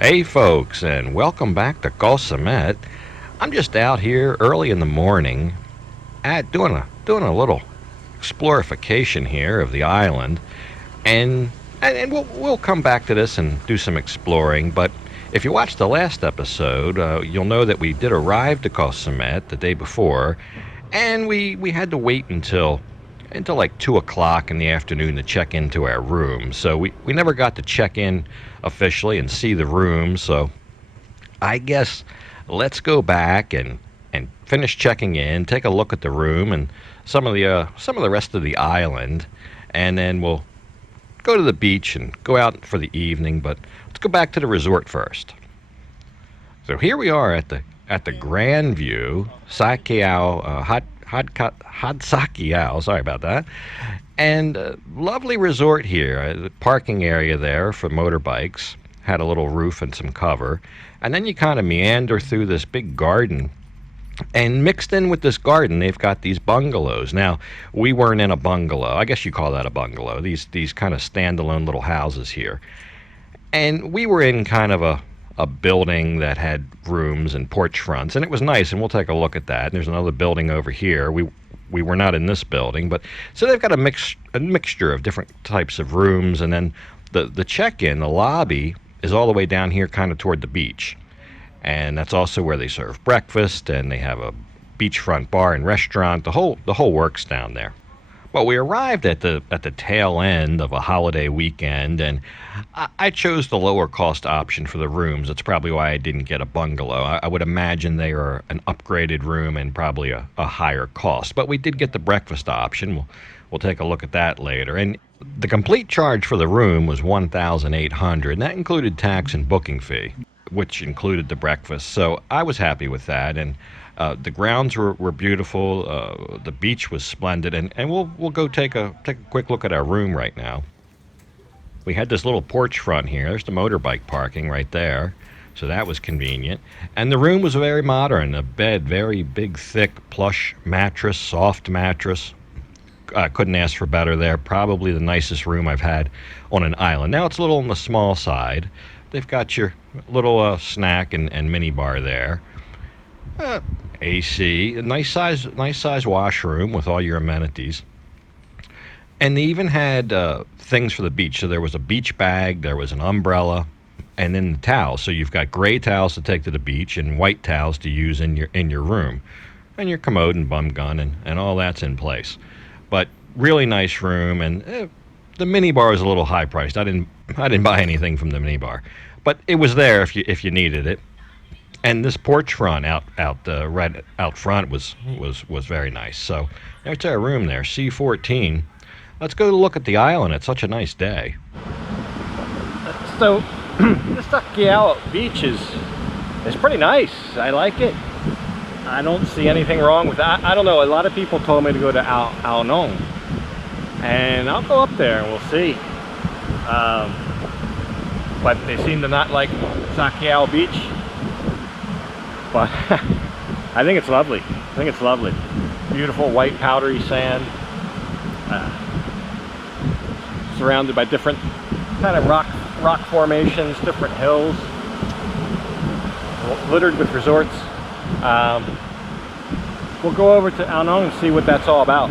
Hey folks, and welcome back to Koh Samet. I'm just out here early in the morning at doing a little explorification here of the island, and we'll come back to this and do some exploring. But if you watched the last episode, you'll know that we did arrive to Koh Samet the day before, and we had to wait until like 2 o'clock in the afternoon to check into our room. So we never got to check in officially and see the room. So I guess let's go back and finish checking in, take a look at the room and some of the rest of the island, and then we'll go to the beach and go out for the evening. But let's go back to the resort first. So here we are at the Grand View Sai Kaew Hadsaki. Sorry about that. And lovely resort here. The parking area there for motorbikes had a little roof and some cover. And then you kind of meander through this big garden. And mixed in with this garden, they've got these bungalows. Now, we weren't in a bungalow. I guess you call that a bungalow. These kind of standalone little houses here. And we were in kind of a building that had rooms and porch fronts, and it was nice, and we'll take a look at that. And there's another building over here. We were not in this building, but so they've got a mixture of different types of rooms, and then the check-in, the lobby, is all the way down here kind of toward the beach. And that's also where they serve breakfast, and they have a beachfront bar and restaurant. The whole works down there. Well, we arrived at the tail end of a holiday weekend, and I chose the lower cost option for the rooms. That's probably why I didn't get a bungalow. I would imagine they are an upgraded room and probably a higher cost. But we did get the breakfast option. We'll take a look at that later. And the complete charge for the room was $1,800, and that included tax and booking fee, which included the breakfast. So I was happy with that. And the grounds were beautiful. The beach was splendid, and we'll go take a quick look at our room right now. We had this little porch front here. There's the motorbike parking right there, so that was convenient. And the room was very modern. A bed, very big, thick, plush mattress, soft mattress. Couldn't ask for better there. Probably the nicest room I've had on an island. Now it's a little on the small side. They've got your little snack and mini bar there. AC, a nice size washroom with all your amenities. And they even had things for the beach. So there was a beach bag, there was an umbrella, and then the towels. So you've got gray towels to take to the beach and white towels to use in your room. And your commode and bum gun and all that's in place. But really nice room, and the mini bar was a little high priced. I didn't buy anything from the mini bar, but it was there if you needed it. And this porch front right out front was very nice. So there's our room there, C14. Let's go look at the island. It's such a nice day. So this Sai Kaew Beach is pretty nice. I like it. I don't see anything wrong with that. I don't know. A lot of people told me to go to AoNuan, and I'll go up there and we'll see. But they seem to not like Sai Kaew Beach. But I think it's lovely. Beautiful white powdery sand, surrounded by different kind of rock formations, different hills, littered with resorts. We'll go over to AoNuan and see what that's all about.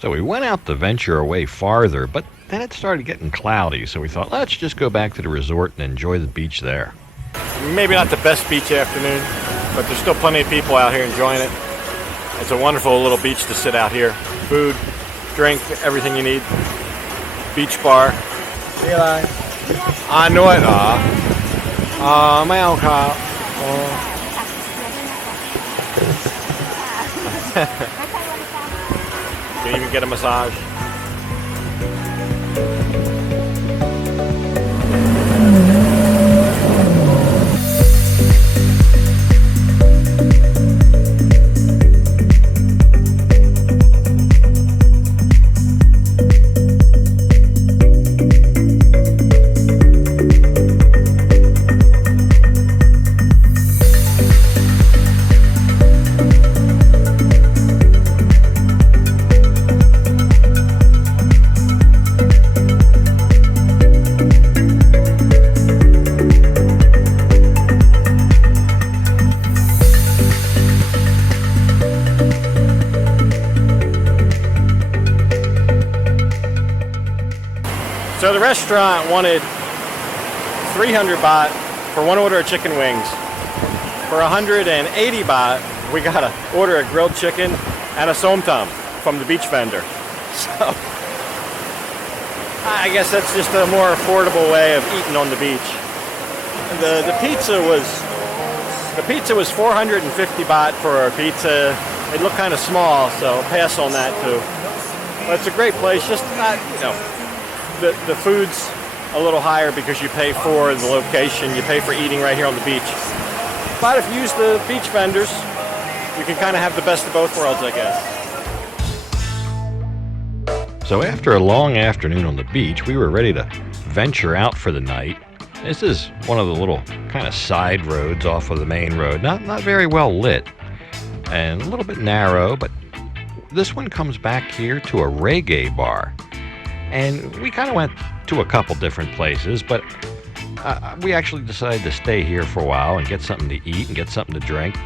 So we went out to venture away farther, but then it started getting cloudy. So we thought, let's just go back to the resort and enjoy the beach there. Maybe not the best beach afternoon, but there's still plenty of people out here enjoying it. It's a wonderful little beach to sit out here. Food, drink, everything you need. Beach bar. AuNuan. You can even get a massage. So the restaurant wanted 300 baht for one order of chicken wings. For 180 baht, we got to order a grilled chicken and a somtam from the beach vendor. So I guess that's just a more affordable way of eating on the beach. The pizza was 450 baht for a pizza. It looked kind of small, so pass on that too. But it's a great place. Just not, the food's a little higher because you pay for the location. You pay for eating right here on the beach. But if you use the beach vendors, you can kind of have the best of both worlds, I guess. So after a long afternoon on the beach, we were ready to venture out for the night. This is one of the little kind of side roads off of the main road. Not very well lit and a little bit narrow, but this one comes back here to a reggae bar. And we kind of went to a couple different places, but we actually decided to stay here for a while and get something to eat and get something to drink.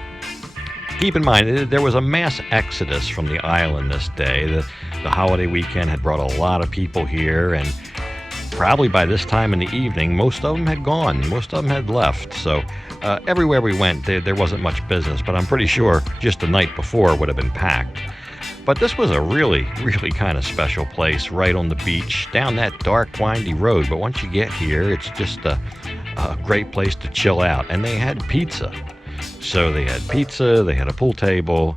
Keep in mind, there was a mass exodus from the island this day. The holiday weekend had brought a lot of people here, and probably by this time in the evening, most of them had gone. Most of them had left. So everywhere we went, there wasn't much business, but I'm pretty sure just the night before would have been packed. But this was a really, really kind of special place right on the beach, down that dark, windy road. But once you get here, it's just a great place to chill out. And they had pizza. So they had pizza, they had a pool table,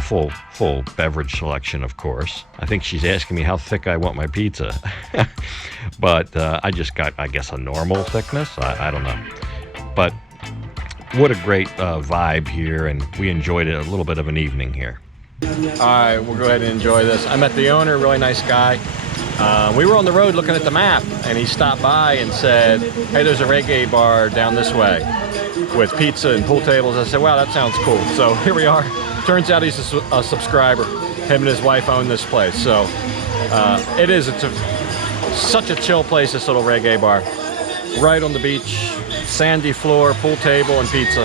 full beverage selection, of course. I think she's asking me how thick I want my pizza. But I just got, I guess, a normal thickness. I don't know. But what a great vibe here, and we enjoyed it, a little bit of an evening here. All right, we'll go ahead and enjoy this. I met the owner, really nice guy. We were on the road looking at the map, and he stopped by and said, hey, there's a reggae bar down this way with pizza and pool tables. I said, wow, that sounds cool. So here we are. Turns out he's a subscriber. Him and his wife own this place. So it's such a chill place, this little reggae bar. Right on the beach, sandy floor, pool table, and pizza.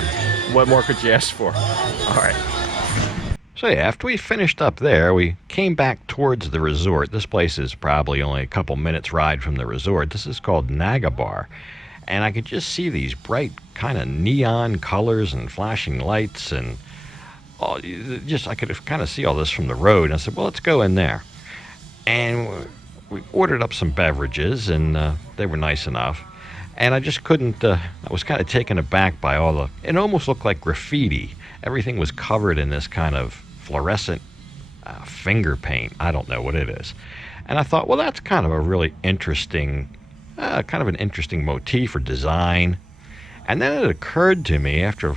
What more could you ask for? All right. So yeah, after we finished up there, we came back towards the resort. This place is probably only a couple minutes ride from the resort. This is called Naga Bar. And I could just see these bright kind of neon colors and flashing lights, and I could kind of see all this from the road. And I said, well, let's go in there. And we ordered up some beverages, and they were nice enough. And I just couldn't, I was kind of taken aback by it almost looked like graffiti. Everything was covered in this kind of fluorescent finger paint. I don't know what it is. And I thought, well, that's kind of a really interesting, kind of an interesting motif or design. And then it occurred to me after,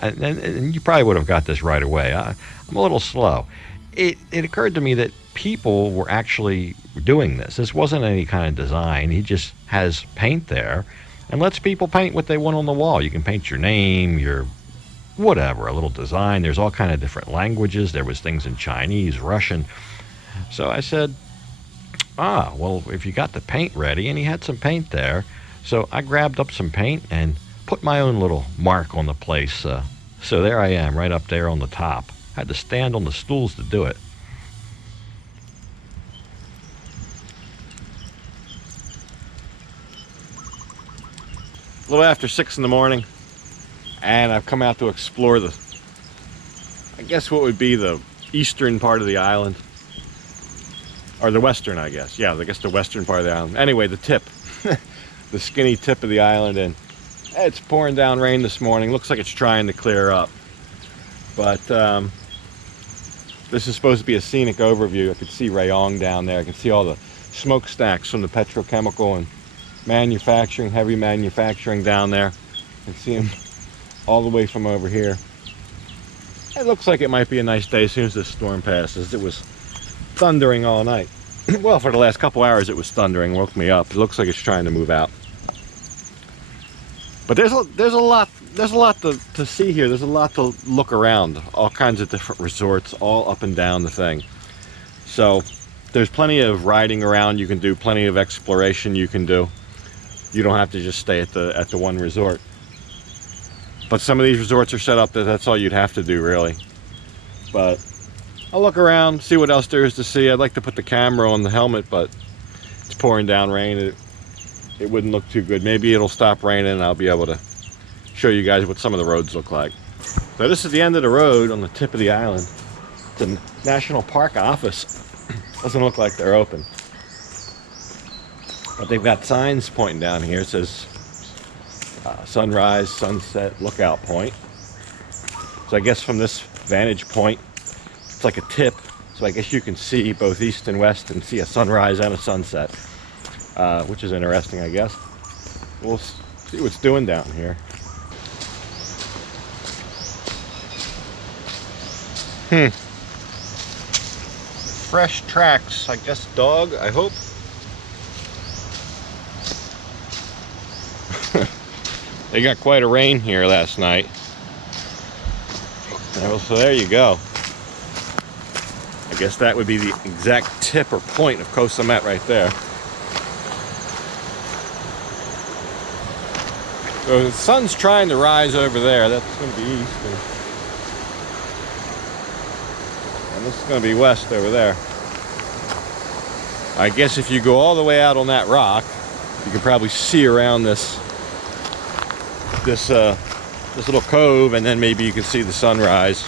and you probably would have got this right away. I'm a little slow. It occurred to me that people were actually doing this. This wasn't any kind of design. He just has paint there and lets people paint what they want on the wall. You can paint your name, your whatever, a little design. There's all kind of different languages. There was things in Chinese, Russian. So I said, well, if you got the paint ready, and he had some paint there. So I grabbed up some paint and put my own little mark on the place. So there I am, right up there on the top. I had to stand on the stools to do it. A little after 6 in the morning, and I've come out to explore I guess what would be the eastern part of the island, or the western, I guess. Yeah, I guess the western part of the island. Anyway, the tip, the skinny tip of the island, and it's pouring down rain this morning. Looks like it's trying to clear up, but this is supposed to be a scenic overview. I could see Rayong down there. I can see all the smokestacks from the petrochemical and manufacturing, heavy manufacturing down there. I can see them all the way from over here. It looks like it might be a nice day as soon as this storm passes. It was thundering all night. Well, for the last couple hours it was thundering, woke me up. It looks like it's trying to move out. But there's a lot to see here. There's a lot to look around. All kinds of different resorts, all up and down the thing. So there's plenty of riding around you can do, plenty of exploration you can do. You don't have to just stay at the one resort. But some of these resorts are set up that that's all you'd have to do, really. But I'll look around, see what else there is to see. I'd like to put the camera on the helmet, but it's pouring down rain, it wouldn't look too good. Maybe it'll stop raining and I'll be able to show you guys what some of the roads look like. So this is the end of the road on the tip of the island. The National Park office doesn't look like they're open, but they've got signs pointing down here. It says sunrise, sunset, lookout point. So I guess from this vantage point, it's like a tip. So I guess you can see both east and west and see a sunrise and a sunset, which is interesting, I guess. We'll see what's doing down here. Fresh tracks, I guess dog, I hope. They got quite a rain here last night. So there you go. I guess that would be the exact tip or point of Koh Samet right there. So the sun's trying to rise over there. That's going to be east. And this is going to be west over there. I guess if you go all the way out on that rock, you can probably see around this little cove, and then maybe you can see the sunrise.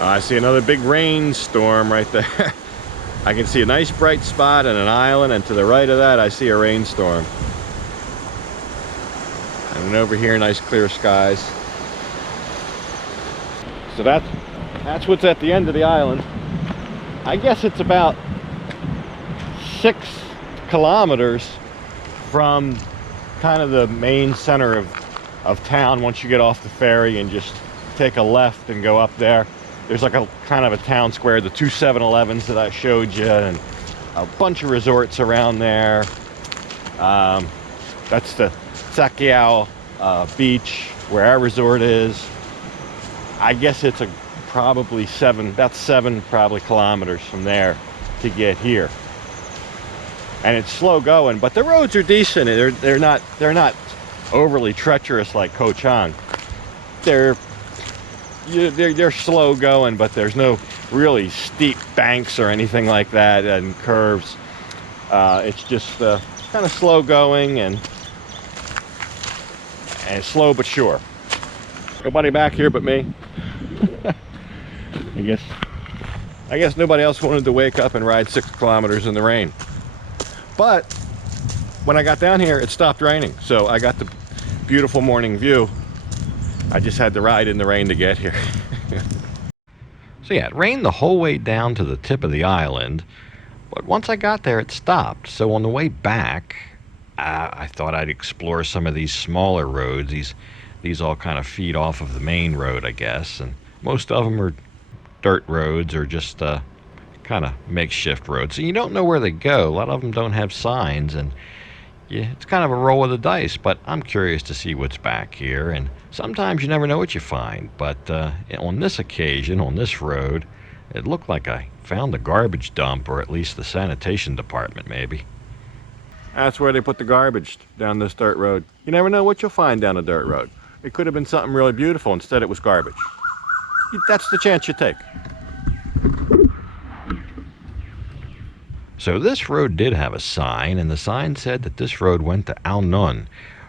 I see another big rainstorm right there. I can see a nice bright spot and an island, and to the right of that I see a rainstorm. And then over here, nice clear skies. So that's what's at the end of the island. I guess it's about 6 kilometers from kind of the main center of town. Once you get off the ferry and just take a left and go up there, there's like a kind of a town square, the 2 7-Elevens that I showed you, and a bunch of resorts around there. That's the Sai Kaew Beach, where our resort is. I guess it's probably about 7 kilometers from there to get here. And it's slow going, but the roads are decent. They're not overly treacherous like Koh Chang. They're slow going, but there's no really steep banks or anything like that and curves. It's just kind of slow going and slow but sure. Nobody back here but me. I guess nobody else wanted to wake up and ride 6 kilometers in the rain. But when I got down here, it stopped raining, so I got the beautiful morning view. I just had to ride in the rain to get here. So yeah, it rained the whole way down to the tip of the island, but once I got there it stopped. So on the way back, I thought I'd explore some of these smaller roads. These all kind of feed off of the main road, I guess, and most of them are dirt roads or just kind of makeshift roads. So you don't know where they go. A lot of them don't have signs, and yeah, it's kind of a roll of the dice, but I'm curious to see what's back here, and sometimes you never know what you find. But on this occasion, on this road, it looked like I found the garbage dump, or at least the sanitation department, maybe. That's where they put the garbage, down this dirt road. You never know what you'll find down a dirt road. It could have been something really beautiful, instead it was garbage. That's the chance you take. So this road did have a sign, and the sign said that this road went to AoNuan,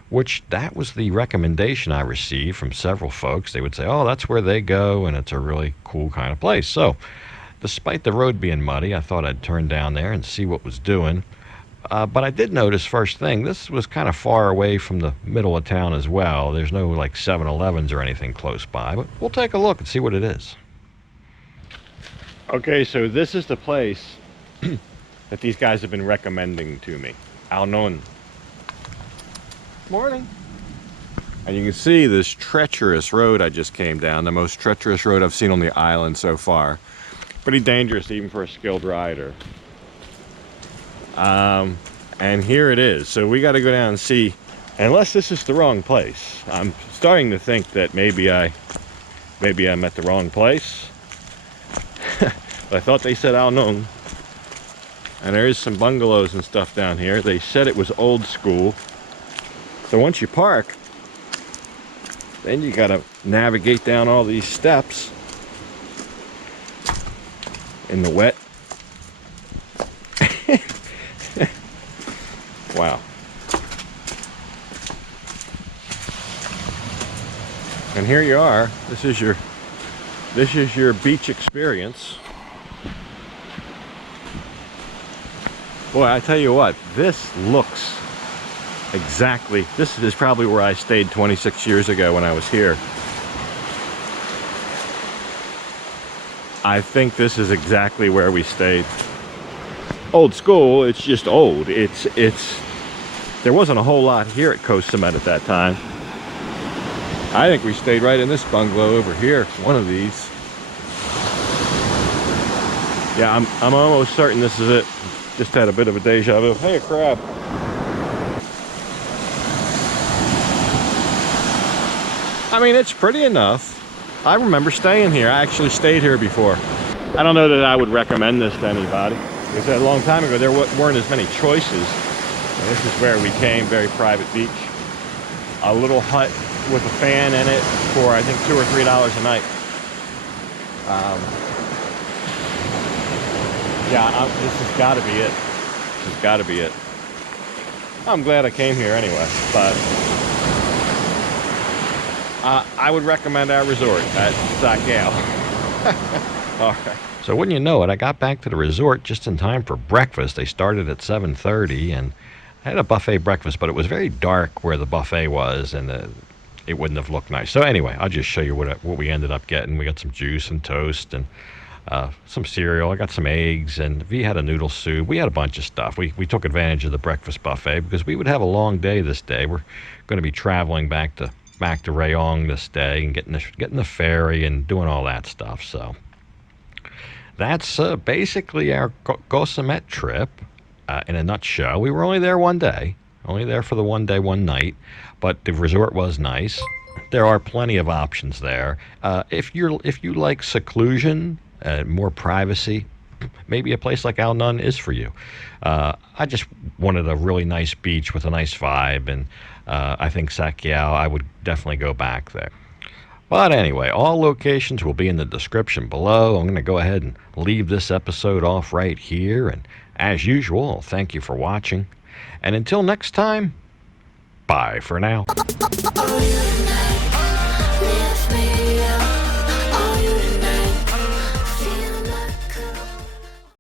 which that was the recommendation I received from several folks. They would say, oh, that's where they go, and it's a really cool kind of place. So despite the road being muddy, I thought I'd turn down there and see what was doing. But I did notice, first thing, this was kind of far away from the middle of town as well. There's no like 7-Elevens or anything close by, but we'll take a look and see what it is. Okay, so this is the place that these guys have been recommending to me. AoNuan. Morning. And you can see this treacherous road I just came down, the most treacherous road I've seen on the island so far. Pretty dangerous even for a skilled rider. And here it is. So we got to go down and see, unless this is the wrong place. I'm starting to think that maybe I'm at the wrong place. But I thought they said AoNuan. And there is some bungalows and stuff down here. They said it was old school. So once you park, then you gotta navigate down all these steps in the wet Wow. And here you are. This is your beach experience. Boy, I tell you what, this looks exactly, this is probably where I stayed 26 years ago when I was here. I think this is exactly where we stayed. Old school, it's just old. There wasn't a whole lot here at Koh Samet at that time. I think we stayed right in this bungalow over here, one of these. Yeah, I'm almost certain this is it. Just had a bit of a deja vu. Hey, a crab. I mean, it's pretty enough. I remember staying here. I actually stayed here before. I don't know that I would recommend this to anybody, because a long time ago there weren't as many choices. And this is where we came, very private beach. A little hut with a fan in it for I think $2 or $3 a night. Yeah, this has got to be it. This has got to be it. I'm glad I came here anyway, but I would recommend our resort at Sai Kaew. All right. So wouldn't you know it, I got back to the resort just in time for breakfast. They started at 7:30, and I had a buffet breakfast, but it was very dark where the buffet was, and it wouldn't have looked nice. So anyway, I'll just show you what we ended up getting. We got some juice and toast and some cereal. I got some eggs, and V had a noodle soup. We had a bunch of stuff. We took advantage of the breakfast buffet because we would have a long day this day. We're going to be traveling back to Rayong this day and getting the ferry and doing all that stuff. So that's basically our Koh Samet trip in a nutshell. We were only there one day, only there for the one day, one night, but the resort was nice. There are plenty of options there. If you like seclusion, more privacy, maybe a place like AoNuan is for you. I just wanted a really nice beach with a nice vibe, and I think Sai Kaew, I would definitely go back there. But anyway, all locations will be in the description below. I'm going to go ahead and leave this episode off right here. And as usual, thank you for watching. And until next time, bye for now.